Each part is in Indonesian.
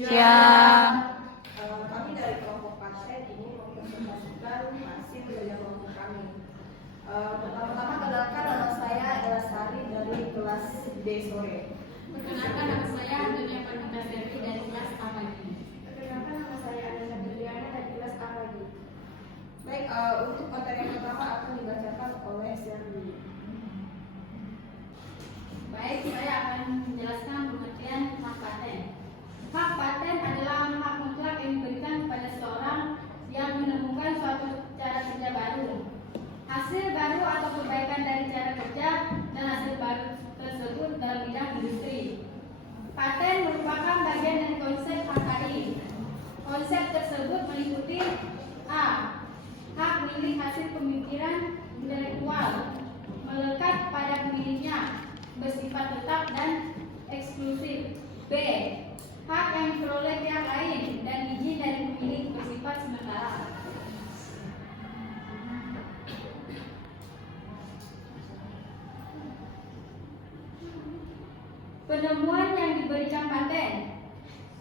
Siang. Kami dari kelompok paten ini mempresentasikan hasil dari kelompok kami. Pertama-tama kenalkan, nama saya Ella Sari dari kelas D sore. Perkenalkan, nama saya Dunia Permita Servi dari kelas A pagi. Perkenalkan, nama saya Ananda Juliana dari kelas A pagi. Baik, untuk materi yang pertama akan dibacakan oleh Servi. Baik, saya akan menjelaskan pengertian hak paten. Hak paten adalah hak mutlak yang diberikan kepada seseorang yang menemukan suatu cara kerja baru, hasil baru atau perbaikan dari cara kerja dan hasil baru tersebut dalam bidang industri. Paten merupakan bagian dari konsep hak tadi. Konsep tersebut meliputi a. Hak milik hasil pemikiran intelektual melekat pada pemiliknya, bersifat tetap dan eksklusif. B. Hak yang diperoleh pihak lain dan izin dari pemilik bersifat sementara. Penemuan yang diberikan paten.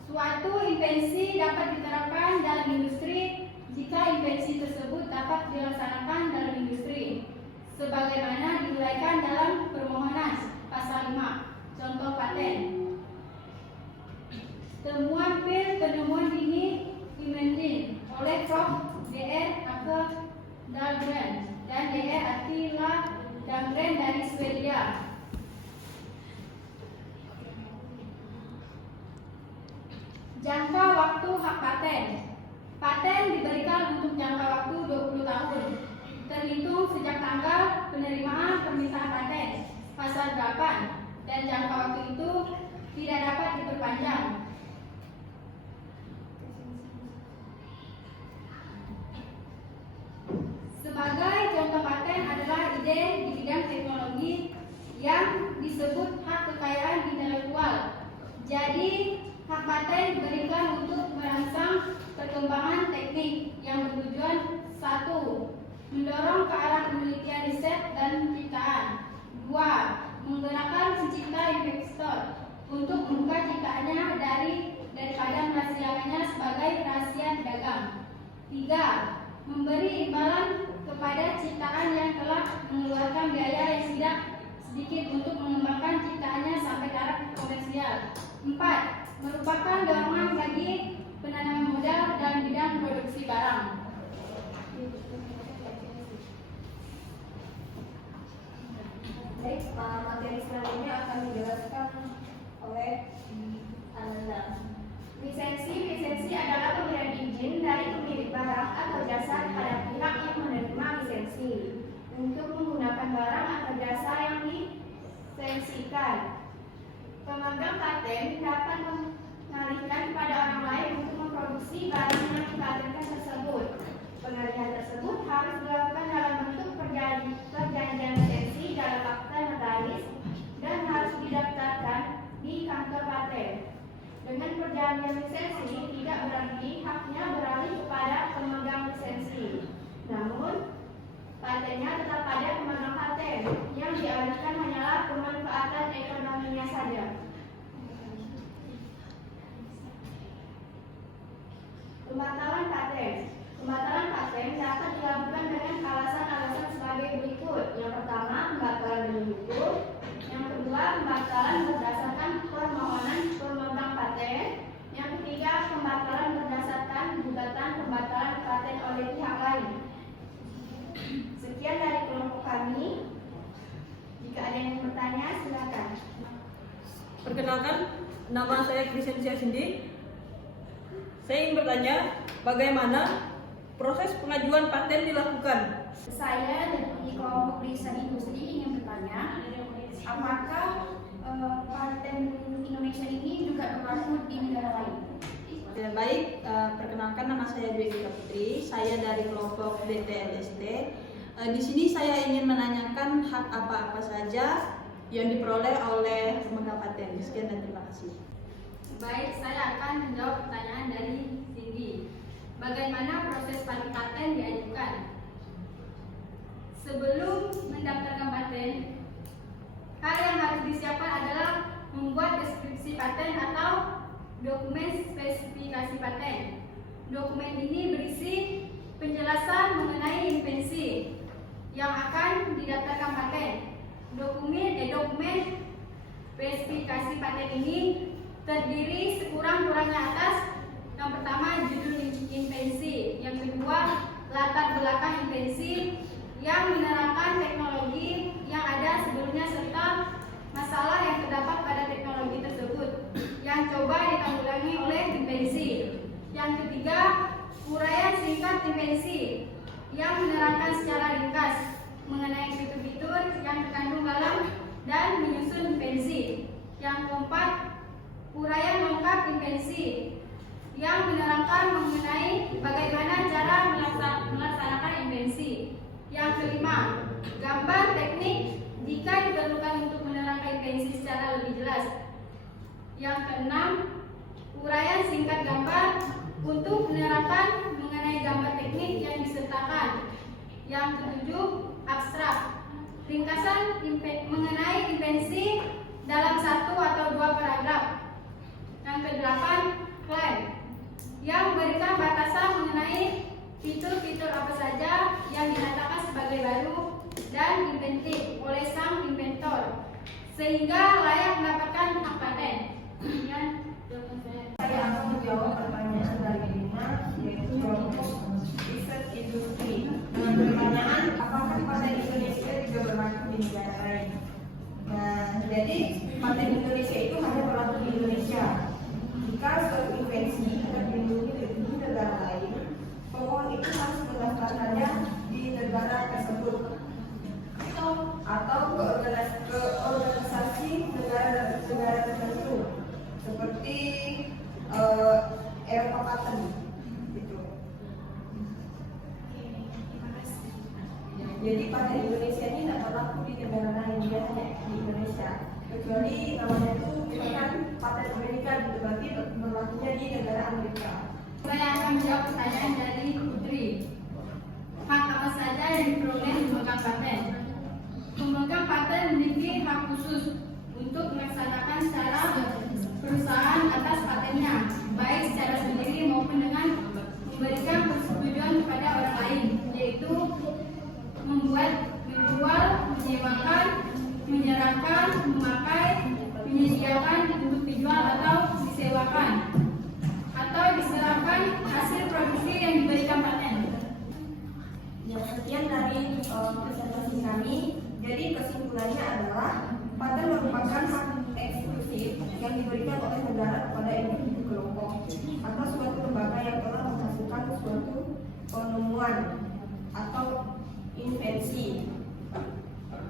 Suatu invensi dapat diterapkan dalam industri jika invensi tersebut dapat dilaksanakan dalam industri, sebagaimana diuraikan dalam permohonan pasal 5. Contoh paten. Temuan pil penemuan ini dimentin oleh Prof. Dr. Ake Dahlgren dan Dr. Attila Dahlgren dari Swedia. Jangka waktu hak paten. Paten diberikan untuk jangka waktu 20 tahun, terhitung sejak tanggal penerimaan permintaan paten pasal 8, dan jangka waktu itu tidak dapat diperpanjang. Sebagai contoh paten adalah ide di bidang teknologi yang disebut hak kekayaan intelektual. Jadi, hak paten diberikan untuk merangsang perkembangan teknik yang bertujuan 1. Mendorong ke arah penelitian riset dan ciptaan. 2. Menggerakkan pencipta investor untuk membuka ciptaannya daripada merahasiakannya sebagai rahasia dagang. 3. Memberi imbalan kepada ciptaan yang telah mengeluarkan biaya yang tidak sedikit untuk mengembangkan ciptaannya sampai taraf komersial. 4. Merupakan dorongan bagi penanaman modal dalam bidang produksi barang. Baik, materi selanjutnya akan dijelaskan oleh Ananda. Lisensi adalah pemberian izin dari pemilik barang atau jasa kepada pihak yang menerima lisensi untuk menggunakan barang atau jasa yang dilisensikan. Pemegang paten dapat mengalihkan kepada orang lain untuk memproduksi barang yang dipatenkan tersebut. Pengalihan tersebut harus dilakukan dalam bentuk perjanjian lisensi dalam akta notaris dan harus didaftarkan di kantor paten. Dengan perjanjian lisensi tidak berarti haknya beralih kepada pemegang lisensi. Namun, patennya tetap pada pemegang paten. Yang dialihkan hanyalah pemanfaatan ekonominya saja. Pembatalan paten. Pembatalan paten dapat dilakukan dengan alasan-alasan sebagai berikut. Yang pertama, pembatalan demi hukum. Yang kedua, pembatalan berdasarkan permohonan pemegang paten. Yang ketiga, pembatalan berdasarkan gugatan pembatalan paten oleh pihak lain. Sekian dari kelompok kami. Jika ada yang bertanya, silakan. Perkenalkan, nama saya Krisensia Cindy. Saya ingin bertanya, bagaimana proses pengajuan paten dilakukan? Saya dari kelompok riset industri ingin bertanya, apakah paten Indonesia ini juga berlaku di negara lain? Ya, baik, perkenalkan nama saya Dwi Eka Putri, saya dari kelompok DTLST. Di sini saya ingin menanyakan hak apa-apa saja yang diperoleh oleh pemegang paten. Sekian dan terima kasih. Baik, saya akan menjawab pertanyaan dari Cindy. Bagaimana proses paten diajukan? Sebelum mendaftarkan paten, hal yang harus disiapkan adalah membuat deskripsi paten atau dokumen spesifikasi paten. Dokumen ini berisi penjelasan mengenai invensi yang akan didaftarkan paten. Dokumen spesifikasi paten ini terdiri sekurang-kurangnya atas yang pertama judul invensi, yang kedua latar belakang invensi yang menerangkan teknologi yang ada sebelumnya serta masalah yang terdapat pada teknologi tersebut yang coba ditanggulangi oleh invensi. Yang ketiga, uraian singkat invensi yang menerangkan secara ringkas mengenai fitur-fitur yang terkandung dalam dan menyusun invensi. Yang keempat, uraian lengkap invensi yang menerangkan mengenai bagaimana cara melaksanakan invensi. Yang kelima, gambar teknik jika diperlukan untuk menerangkan invensi secara lebih jelas. Yang keenam, uraian singkat gambar untuk menerangkan mengenai gambar teknik yang disertakan. Yang ketujuh, abstrak, ringkasan mengenai invensi dalam 1 atau 2 paragraf. Yang kedelapan, klaim, yang memberikan batasan mengenai fitur-fitur apa saja yang dinyatakan sebagai baru dan inventif oleh sang inventor sehingga layak mendapatkan hak paten. Saya akan menjawab pertanyaan dari Lina, yaitu kelompok riset industri dengan pertanyaan apakah paten Indonesia juga berlaku di negara lain. Nah, jadi paten Indonesia itu hanya berlaku di Indonesia. Jika suatu invensi terlindungi di negara lain, pemohon itu harus mendaftarkannya di negara tersebut atau ke organisasi negara tertentu seperti Eropa Patent gitu. Jadi paten Indonesia ini tidak berlaku di negara lain, dia hanya di Indonesia. Kecuali namanya itu misalkan paten Amerika, gitu, berarti berlakunya di negara Amerika. Saya akan menjawab pertanyaan dari Putri. Hak apa saja yang diperoleh pemegang paten? Pemegang paten memiliki hak khusus untuk melaksanakan cara perusahaan atas patennya, baik secara sendiri maupun dengan memberikan persetujuan kepada orang lain, yaitu membuat, menjual, menyewakan, menyerahkan, memakai, menyediakan untuk dijual atau disewakan, atau diserahkan hasil produksi yang diberikan paten. Ya, sekian dari presentasi kami. Jadi kesimpulannya adalah paten merupakan hak eksklusif yang diberikan oleh negara kepada individu kelompok atau suatu lembaga yang telah menghasilkan suatu penemuan atau invensi.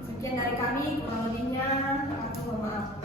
Sekian dari kami, kurang lebihnya aku mohon maaf.